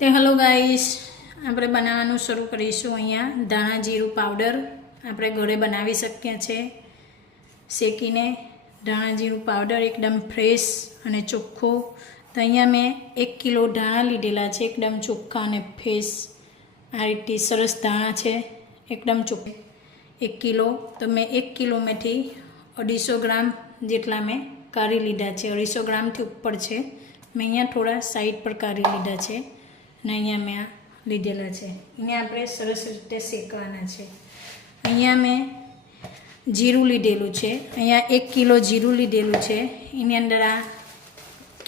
તે hello guys, આપણે બનાવવાનું શરૂ કરીશું અહીંયા. ધાણા જીરું પાવડર આપણે ઘરે બનાવી શકીએ છીએ. શેકીને ધાણા જીરું પાવડર એકદમ ફ્રેશ અને ચોખ્ખો. તો અહીંયા મેં એક કિલો ધાણા લીધેલા છે, એકદમ ચોખ્ખા અને ફ્રેશ. આ રીતે સરસ ધાણા છે, એકદમ ચોખ્ખા. એક કિલો, તો મેં એક કિલોમાંથી અઢીસો ગ્રામ જેટલા મેં કાઢી લીધા છે. અઢીસો ગ્રામથી ઉપર છે. મેં અહીંયા થોડા સાઈડ પર કાઢી લીધા છે. અને અહીંયા મેં લીધેલા છે. એને આપણે સરસ રીતે શેકવાના છે. અહીંયા મેં જીરું લીધેલું છે. અહીંયા એક કિલો જીરું લીધેલું છે. એની અંદર આ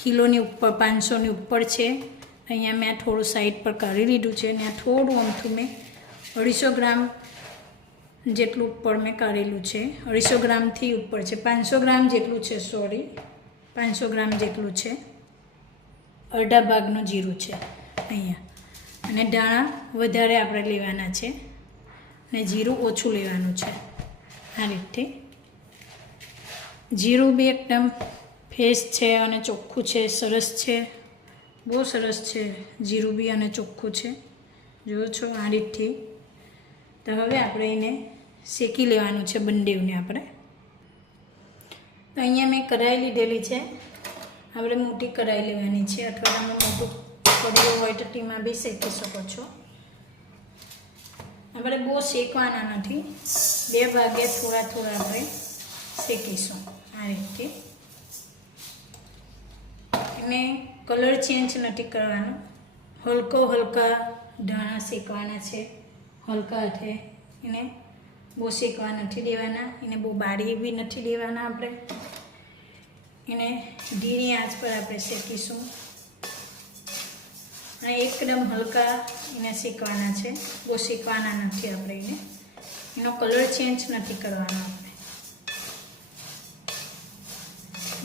કિલોની ઉપર, પાંચસોની ઉપર છે. અહીંયા મેં થોડું સાઈડ પર કાઢી લીધું છે અને આ થોડું અમથું મેં અઢીસો ગ્રામ જેટલું ઉપર મેં કાઢેલું છે. અઢીસો ગ્રામથી ઉપર છે. પાંચસો ગ્રામ જેટલું છે સોરી પાંચસો ગ્રામ જેટલું છે. અડધા ભાગનું જીરું છે. અહીંયા. અને દાણા વધારે આપણે લેવાના છે. અને જીરું ઓછું લેવાનું છે. આ રીતથી જીરું બી એકદમ ફ્રેશ છે અને ચોખ્ખું છે, સરસ છે. બહુ સરસ છે જીરું બી અને ચોખ્ખું છે. જુઓ છો આ રીતથી તો હવે આપણે એને શેકી લેવાનું છે બંનેવને આપણે. તો અહીંયા મેં કઢાઈ લીધેલી છે. આપણે મોટી કઢાઈ લેવાની છે. અથવા તમે મોટું કઢીઓ હોય તો તેમાં બી શેકી શકો છો. આપણે બહુ શેકવાના નથી. બે ભાગે થોડા થોડા આપણે શેકીશું આ રીતે. એને કલર ચેન્જ નથી કરવાનો. હલકો હલકા ધાણા શેકવાના છે. હલકા હાથે એને બહુ શેકવા નથી દેવાના. એને બહુ બાળી બી નથી દેવાના આપણે. એને ધીરી આંચ પર આપણે શેકીશું. અને એકદમ હલકા એને શેકવાના છે. બહુ શેકવાના નથી આપણે એને. એનો કલર ચેન્જ નથી કરવાનો આપણે.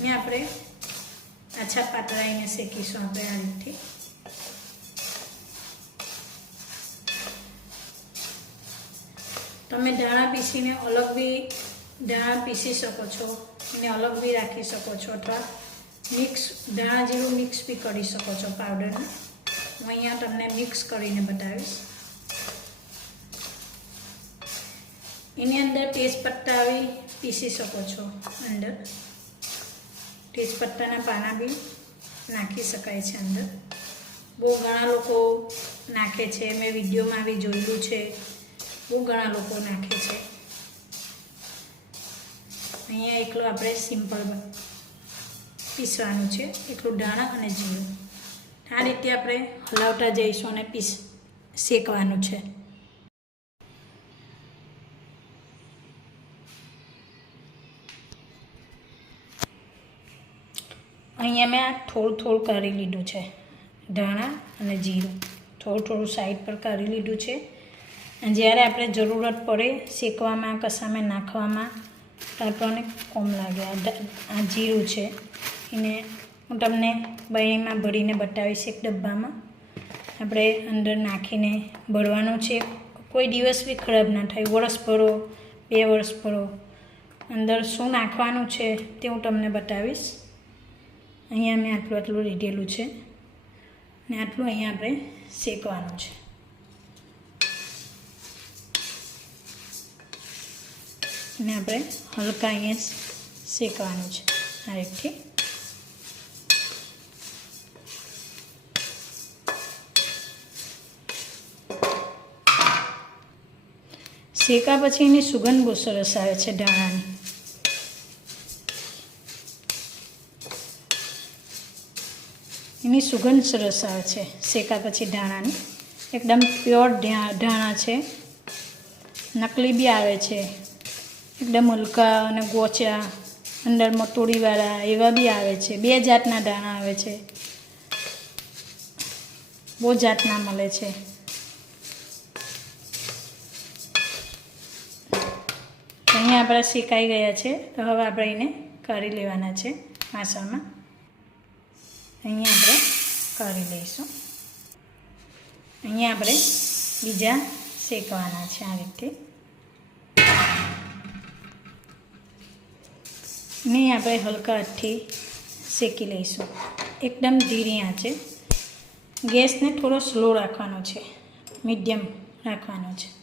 ને આપણે આછા પાતળા એને શેકીશું આપણે આ રીતથી તમે ધાણા પીસીને અલગ બી ધાણા પીસી શકો છો એને અલગ બી રાખી શકો છો અથવા મિક્સ, ધાણા જેવું મિક્સ બી કરી શકો છો પાવડરને હું અહીંયા તમને મિક્સ કરીને બતાવીશ. એની અંદર તેજપત્તા આવી પીસી શકો છો અંદર. તેજપત્તાના પાના બી નાખી શકાય છે અંદર. બહુ ઘણા લોકો નાખે છે. મેં વિડીયોમાં બી જોયેલું છે. બહુ ઘણા લોકો નાખે છે. અહીંયા એકલું આપણે સિમ્પલ પીસવાનું છે. એકલું ધાણા અને જીરું. આ રીતે આપણે હલાવતા જઈશું અને પીસ શેકવાનું છે. અહીંયા મેં આ થોડું થોડું કરી લીધું છે. ધાણા અને જીરું થોડું થોડું સાઈડ પર કરી લીધું છે. અને જ્યારે આપણે જરૂરત પડે શેકવામાં, કસામાં, નાખવામાં આપણને કોમ લાગે. આ જીરું છે. એને હું તમને બરણીમાં ભરીને બતાવીશ એક ડબ્બામાં. આપણે અંદર નાખીને ભરવાનું છે. કોઈ દિવસ બી ખરાબ ના થાય. વરસ ભરો, બે વર્ષ ભરો. અંદર શું નાખવાનું છે તે હું તમને બતાવીશ. અહીંયા મેં આટલું આટલું લીધેલું છે. ને આટલું અહીંયા આપણે શેકવાનું છે. ને આપણે હલકા અહીંયા શેકવાનું છે. આ રીતથી. શેકા પછી એની સુગંધ બહુ સરસ આવે છે ધાણાની એની સુગંધ સરસ આવે છે શેકા પછી ધાણાની એકદમ પ્યોર ધાણા છે. નકલી બી આવે છે. એકદમ હલકા અને ગોચા, અંદરમાં તોડીવાળા એવા બી આવે છે. બે જાતના દાણા આવે છે. બહુ જાતના મળે છે. અહીંયા આપણા શેકાઈ ગયા છે, તો હવે આપણે એને કાઢી લેવાના છે માસામાં. અહીંયા આપણે કાઢી લઈશું. અહીંયા આપણે બીજા શેકવાના છે આ રીતે. ને આપણે હલકા હાથથી શેકી લઈશું. એકદમ ધીરી આંચે ગેસને થોડો સ્લો રાખવાનો છે. મીડિયમ રાખવાનો છે.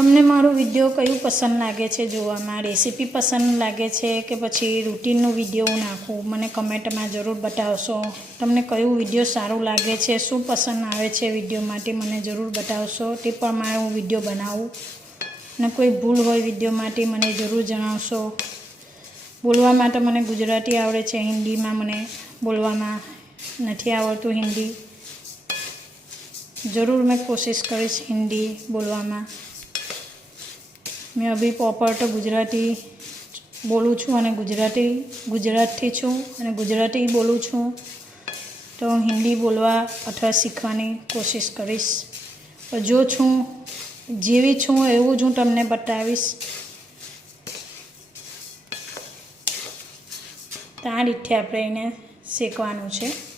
તમને મારો વીડિયો કયું પસંદ લાગે છે જોવામાં? રેસીપી પસંદ લાગે છે કે પછી રૂટીનનો વીડિયો નાખું? મને કમેન્ટમાં જરૂર બતાવશો. તમને કયું વીડિયો સારું લાગે છે? શું પસંદ આવે છે વીડિયો માટે મને જરૂર બતાવશો. તે પ્રમાણે હું વીડિયો બનાવું. અને કોઈ ભૂલ હોય વીડિયો માટે મને જરૂર જણાવશો. બોલવા માટે મને ગુજરાતી આવડે છે, હિન્દીમાં મને બોલવામાં નથી આવડતું હિન્દી. જરૂર મેં કોશિશ કરીશ હિન્દી બોલવામાં. મેં અભી તો ગુજરાતી બોલું છું અને ગુજરાતી, ગુજરાતથી છું અને ગુજરાતી બોલું છું. તો હું હિન્દી બોલવા અથવા શીખવાની કોશિશ કરીશ. જો છું, જેવી છું એવું જ હું તમને બતાવીશ. તો રીતે આપણે એને શેકવાનું છે.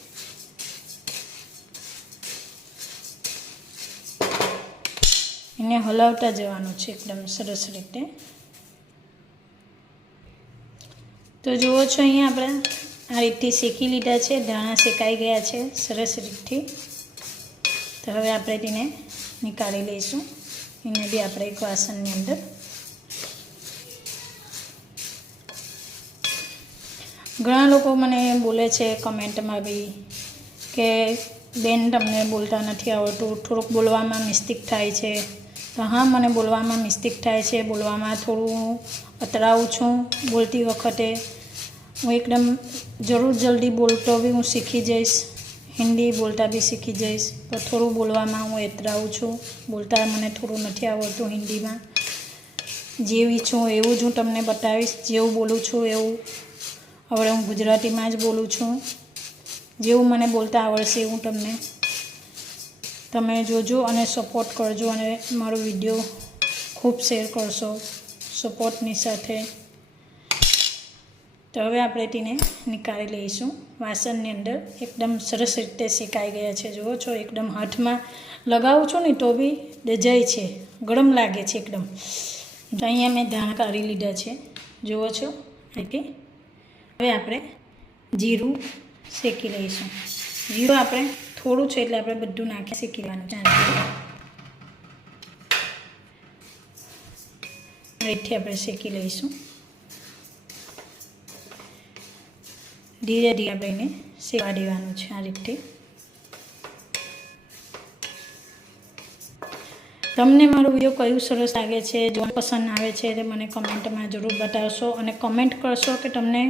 એને હલાવતા જવાનું છે એકદમ સરસ રીતે. તો જુઓ છો અહીંયા આપણે આ રીતથી શેકી લીધા છે, ધાણા શેકાઈ ગયા છે, સરસ રીતથી તો હવે આપણે તેને નીકાળી લઈશું. એને બી આપણે એક વાસણની અંદર. ઘણા લોકો મને બોલે છે કમેન્ટમાં બી કે, બેન, તમને બોલતા નથી આવડતું. થોડુંક બોલવામાં મિસ્ટેક થાય છે. તો હા, મને બોલવામાં મિસ્ટેક થાય છે, બોલવામાં થોડું અતરાવું છું બોલતી વખતે. હું એકદમ જરૂર જલ્દી બોલતો બી હું શીખી જઈશ, હિન્દી બોલતા બી શીખી જઈશ. તો થોડું બોલવામાં હું એતરાવું છું, બોલતા મને થોડું નથી આવડતું હિન્દીમાં. જેવી છું એવું જ હું તમને બતાવીશ, જેવું બોલું છું એવું હવે હું ગુજરાતીમાં જ બોલું છું. જેવું મને બોલતા આવડશે એવું તમને તમે જોજો અને સપોર્ટ કરજો અને મારો વીડિયો ખૂબ શેર કરશો સપોર્ટની સાથે. તો હવે આપણે તેને નીકાળી લઈશું. વાસણની અંદર એકદમ સરસ રીતે શેકાઈ ગયા છે. જુઓ છો, એકદમ હાથમાં લગાવું છું ને તો બી દજાય છે. ગરમ લાગે છે એકદમ. તો અહીંયા મેં ધાણા કાઢી લીધા છે. જુઓ છો ઓકે હવે આપણે જીરું શેકી લઈશું. જીરું આપણે થોડું છે એટલે આપણે બધું નાખી શેકી લેવાનું. ચાંદી રીતથી આપણે શેકી લઈશું. ધીરે ધીરે આપણે એને શેકવા દેવાનું છે આ રીતે તમને મારો વીડિયો કયું સરસ લાગે છે, જો પસંદ આવે છે, તે મને કમેન્ટમાં જરૂર બતાવશો અને કમેન્ટ કરશો કે તમને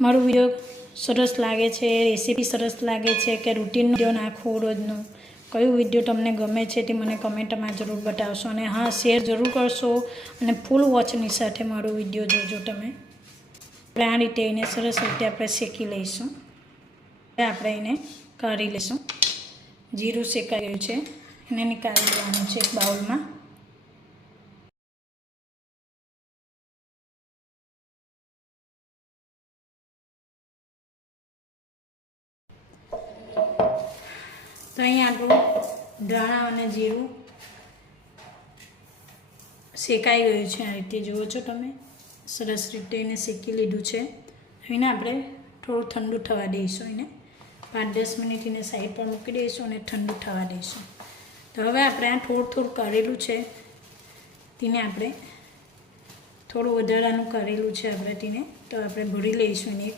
મારું વીડિયો સરસ લાગે છે રેસીપી સરસ લાગે છે કે રૂટીન વીડિયો નાખવું રોજનું. કયું વીડિયો તમને ગમે છે તે મને કમેન્ટમાં જરૂર બતાવશો અને હા શેર જરૂર કરશો અને ફૂલ વોચની સાથે મારો વીડિયો જોજો તમે. આપણે આ રીતે એને સરસ રીતે આપણે શેકી લઈશું. આપણે એને કાઢી લઈશું. જીરું શેકાયું છે. એને નીકાળી લેવાનું છે એક બાઉલમાં તો આટલું ધાણા અને જીરું શેકાઈ ગયું છે આ રીતે. જુઓ છો તમે? સરસ રીતે એને શેકી લીધું છે. એને આપણે થોડું ઠંડુ થવા દઈશું એને. પાંચ દસ મિનિટ એને સાઈડ પર મૂકી દઈશું અને ઠંડુ થવા દઈશું. તો હવે આપણે આ થોડું થોડું કરેલું છે. તેને આપણે થોડું વધારાનું કરેલું છે આપણે તેને. તો આપણે ભરી લઈશું એને એક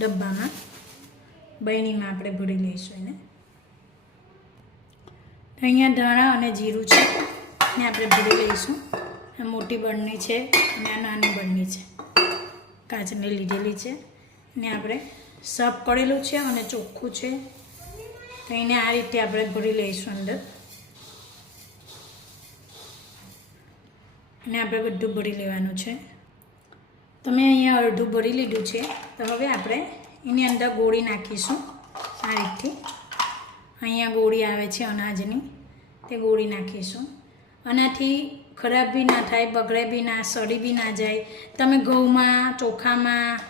ડબ્બામાં. બહેણીમાં આપણે ભરી લઈશું એને. અહીંયા ધાણા અને જીરું છે ને આપણે ભરી લઈશું. મોટી બળની છે અને નાની બળની છે. કાચને લીધેલી છે. ને આપણે સફ કરેલું છે અને ચોખ્ખું છે. તો એને આ રીતે આપણે ભરી લઈશું અંદર. અને આપણે બધું ભરી લેવાનું છે. તમે અહીંયા અડધું ભરી લીધું છે. તો હવે આપણે એની અંદર ગોળી નાખીશું આ રીતથી અહીંયા ગોળી આવે છે અનાજની. તે ગોળી નાખીશું. આનાથી ખરાબ બી ના થાય, બગડે બી ના, સડી બી ના જાય. તમે ઘઉંમાં, ચોખામાં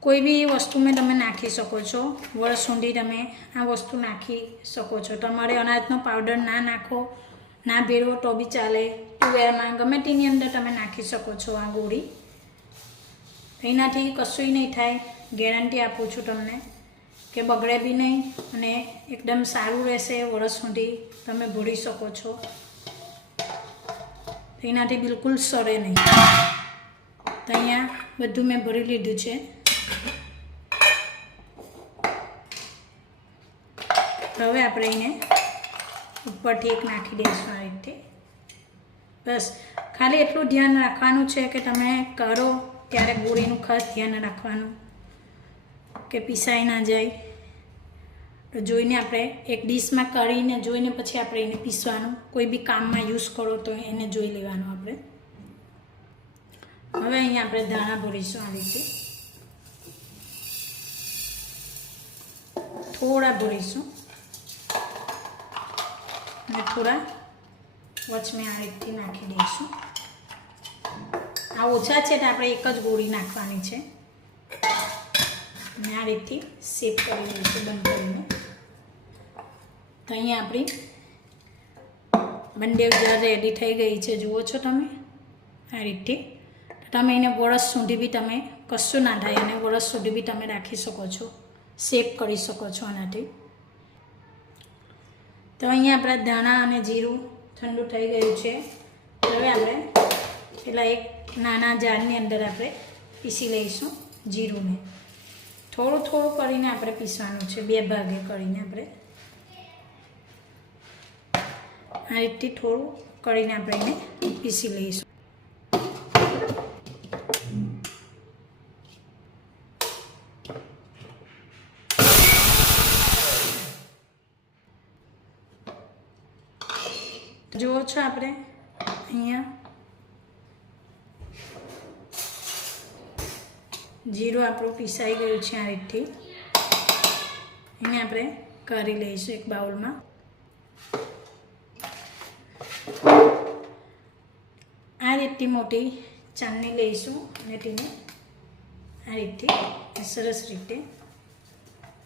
કોઈ બી વસ્તુમાં તમે નાખી શકો છો. વર્ષ સુધી તમે આ વસ્તુ નાખી શકો છો. તમારે અનાજનો પાવડર ના નાખો, ના ભેળવો તો બી ચાલે. તુવેરમાં ગમે તેની અંદર તમે નાખી શકો છો આ ગોળી. એનાથી કશું નહીં થાય. ગેરંટી આપું છું તમને કે બગડે બી નહીં અને એકદમ સારું રહેશે વરસ સુધી તમે ભરી શકો છો. એનાથી બિલકુલ સરે નહીં. તો અહીંયા બધું મેં ભરી લીધું છે. હવે આપણે એને ઉપરથી એક નાખી દઈશું આ રીતે. બસ, ખાલી એટલું ધ્યાન રાખવાનું છે કે તમે કરો, ત્યારે ગોળીનું ખાસ ધ્યાન રાખવાનું. કે પીસાઈ ના જાય. તો જોઈને આપણે એક ડીશમાં કરીને જોઈને પછી આપણે એને પીસવાનું. કોઈ બી કામમાં યુઝ કરો તો એને જોઈ લેવાનું આપણે. હવે અહીંયા આપણે દાણા ભરીશું આ રીતે. થોડા ભરીશું. અને થોડા વચમે આ રીતથી નાખી દઈશું. આ ઓછા છે તો આપણે એક જ ગોળી નાખવાની છે. અને આ રીતથી સેપ કરી દઈશું બંધ કરીને. તો અહીંયા આપણી બંને જળ રેડી થઈ ગઈ છે. જુઓ છો તમે? આ રીતથી. તમે એને વરસ સુધી બી તમે કશું ના થાય અને વરસ સુધી બી તમે રાખી શકો છો. સેપ કરી શકો છો આનાથી. તો અહીંયા આપણા ધાણા અને જીરું ઠંડુ થઈ ગયું છે. હવે આપણે પેલા એક નાના જારની અંદર આપણે પીસી લઈશું જીરુંને. થોડું થોડું કરીને આપણે પીસવાનું છે, બે ભાગે કરીને આપણે. આ રીતે થોડું કરીને આપણે એને પીસી લઈશું. જુઓ છો આપણે, અહીંયા. જીરું આપણું પીસાઈ ગયું છે આ રીતથી. એને આપણે કરી લઈશું એક બાઉલમાં. આ રીતથી મોટી ચાંદની લઈશું અને તેને આ રીતથી સરસ રીતે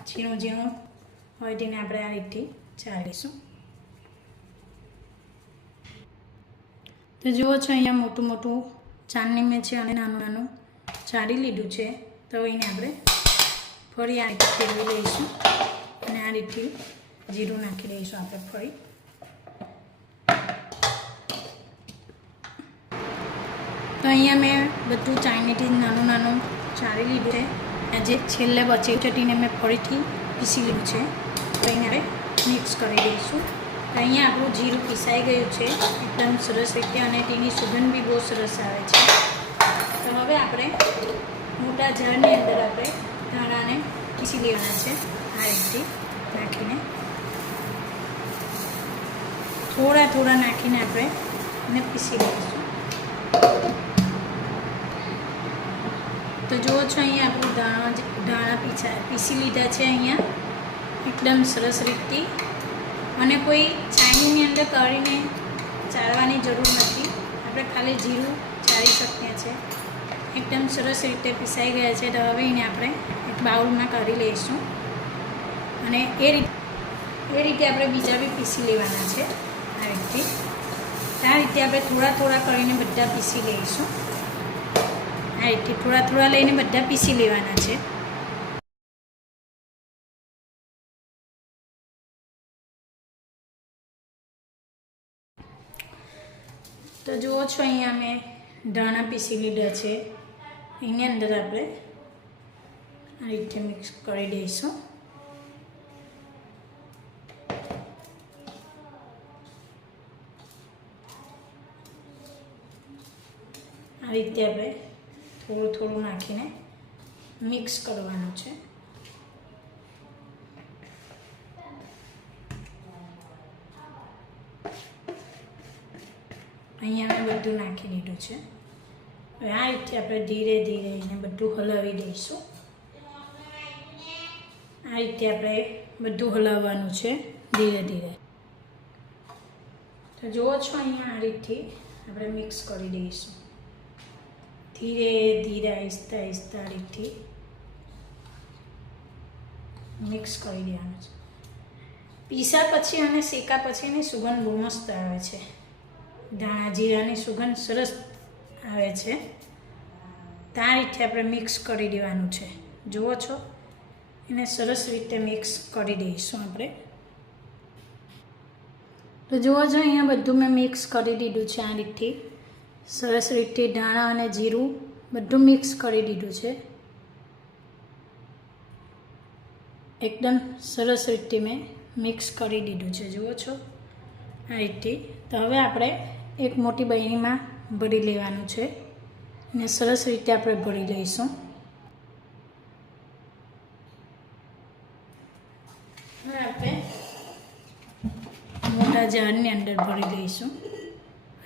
ઝીણું ઝીણું હોય તેને આપણે આ રીતથી ચાલીશું તો જુઓ છો અહીંયા મોટું મોટું ચાંદની મેં છે અને નાનું નાનું ચાળી લીધું છે. તો એને આપણે ફરી આ રીતે ફેરવી લઈશું અને આ રીતે જીરું નાખી દઈશું આપણે ફરી. તો અહીંયા મેં બધું ચાઇનીથી નાનું નાનું ચાળી લીધું છે. અને જે છેલ્લે બચે છે મેં ફરીથી પીસી લીધું છે. તો એને આપણે મિક્સ કરી દઈશું. તો અહીંયા આપણું જીરું પીસાઈ ગયું છે. એકદમ સરસ રીતે અને તેની સુગંધ બી બહુ સરસ આવે છે. તો હવે આપણે મોટા ઝાડની અંદર આપણે ધાણાને પીસી લેવાના છે. આ રીતે નાખીને. થોડા થોડા નાખીને આપણે એને પીસી લઈશું. તો જુઓ છો અહીંયા આપણું ધાણા ધાણા પીછા પીસી લીધા છે અહીંયા. એકદમ સરસ રીતથી. અને કોઈ ચાઈનીની અંદર કરીને ચાળવાની જરૂર નથી. આપણે ખાલી જીરું ચાળી શકીએ છીએ. એકદમ સરસ રીતે પીસાઈ ગયા છે તો હવે એને આપણે એક બાઉલમાં કરી લઈશું. અને એ રીતે એ રીતે આપણે બીજા બી પીસી લેવાના છે આ રીતે. આ રીતે આપણે થોડા થોડા કરીને બધા પીસી લઈશું. આ રીતે થોડા થોડા લઈને બધા પીસી લેવાના છે. તો જુઓ છો અહીંયા મેં ધાણા પીસી લીધા છે. એની અંદર આપણે આ રીતે મિક્સ કરી દઈશું. આ રીતે આપણે થોડું થોડું નાખીને મિક્સ કરવાનું છે. અહીંયા મેં બધું નાખી દીધું છે. હવે આ રીતે આપણે ધીરે ધીરે એને બધું હલાવી દઈશું. આ રીતે આપણે બધું હલાવવાનું છે ધીરે ધીરે. તો જુઓ છો અહીંયા આ રીતથી આપણે મિક્સ કરી દઈશું. ધીરે ધીરે આહિસ્તા આહિસ્તા રીતથી મિક્સ કરી દેવાનું છે. પીસા પછી અને શેકા પછીની સુગંધ બહુ મસ્ત આવે છે. ધાણા, જીરાની સુગંધ સરસ આવે છે. તો તો આ રીતે આપણે મિક્સ કરી દેવાનું છે. જુઓ છો? એને સરસ રીતે મિક્સ કરી દઈશું આપણે. તો જુઓ છો, અહીંયા બધું મેં મિક્સ કરી દીધું છે આ રીતથી સરસ રીતે ધાણા અને જીરું બધું મિક્સ કરી દીધું છે. એકદમ સરસ રીતે મેં મિક્સ કરી દીધું છે. જુઓ છો? આ રીતે. તો હવે આપણે એક મોટી બરણીમાં ભરી લેવાનું છે. અને સરસ રીતે આપણે ભરી લઈશું. હવે આપણે મોટા જારની અંદર ભરી લઈશું.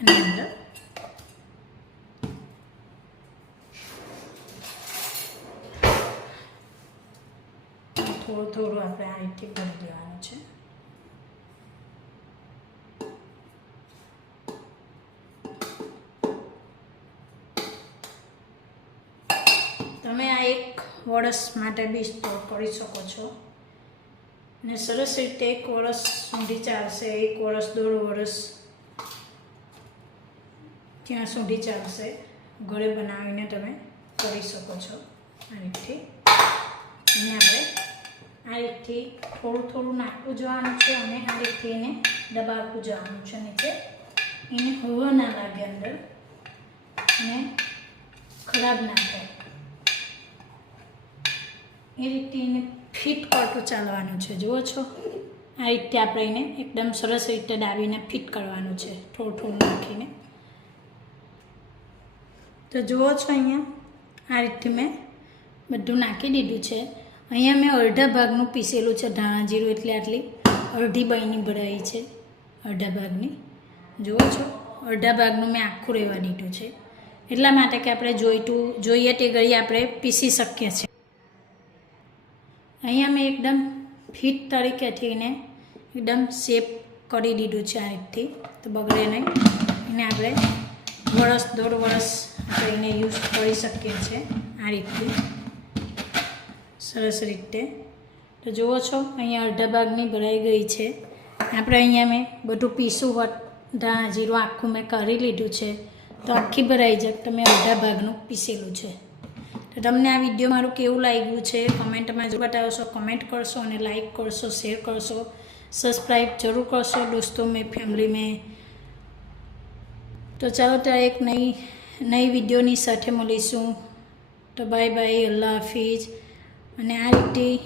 અને અંદર. થોડું થોડું આપણે આ રીતે ભરી લેવાનું છે તમે આ વર્ષ માટે બી સ્ટોર કરી શકો છો. ને સરસ રીતે એક વળસ સુધી ચાલશે, એક વળસ દોઢ વરસ ત્યાં સુધી ચાલશે. ઘરે બનાવીને તમે કરી શકો છો. આ રીતથી. અને આપણે આ રીતથી થોડું થોડું નાખવું જવાનું છે અને આ રીતથી એને દબાવવું જવાનું છે નીચે. એને હવા ના લાગે અંદર. અને ખરાબ ના થાય. એ રીતે એને ફિટ કરતું ચાલવાનું છે. જુઓ છો? આ રીતે આપણે એને એકદમ સરસ રીતે દાબીને ફિટ કરવાનું છે. થોડું થોડું નાખીને. તો જુઓ છો અહીંયા? આ રીતે મેં બધું નાખી દીધું છે. અહીંયા મેં અડધા ભાગનું પીસેલું છે ધાણા જીરું એટલે આટલી અડધી બહીની ભરાઈ છે અડધા ભાગની. જુઓ છો? અડધા ભાગનું મેં આખું રહેવા દીધું છે. એટલા માટે કે આપણે જોઈતું, જોઈએ તે ઘડી આપણે પીસી શકીએ છીએ. અહીંયા મેં એકદમ ફિટ તરીકેથી થઈને એકદમ શેપ કરી દીધું છે આ તો બગડે નહીં. એને આપણે વરસ, દોઢ વરસ આપણે એને યુઝ કરી શકીએ છીએ આ રીતથી. સરસ રીતે. તો જુઓ છો, અહીંયા અડધા ભાગની ભરાઈ ગઈ છે. આપણે અહીંયા મેં બધું પીસું હોત ધાણા જીરું આખું મેં કરી લીધું છે. તો આખી ભરાઈ જાય તો મેં અડધા ભાગનું પીસેલું છે. તો તમને આ વીડિયો મારું કેવું લાગ્યું છે? કમેન્ટમાં જરૂર બતાવશો. કમેન્ટ કરશો અને લાઈક કરશો શેર કરશો. સબસ્ક્રાઈબ જરૂર કરશો દોસ્તો, મેં ફેમિલી મેં. તો ચાલો ત્યારે એક નઈ નઈ વિડીયોની સાથે મળીશું. તો બાય બાય અલ્લાહ હાફિઝ અને આ રીતે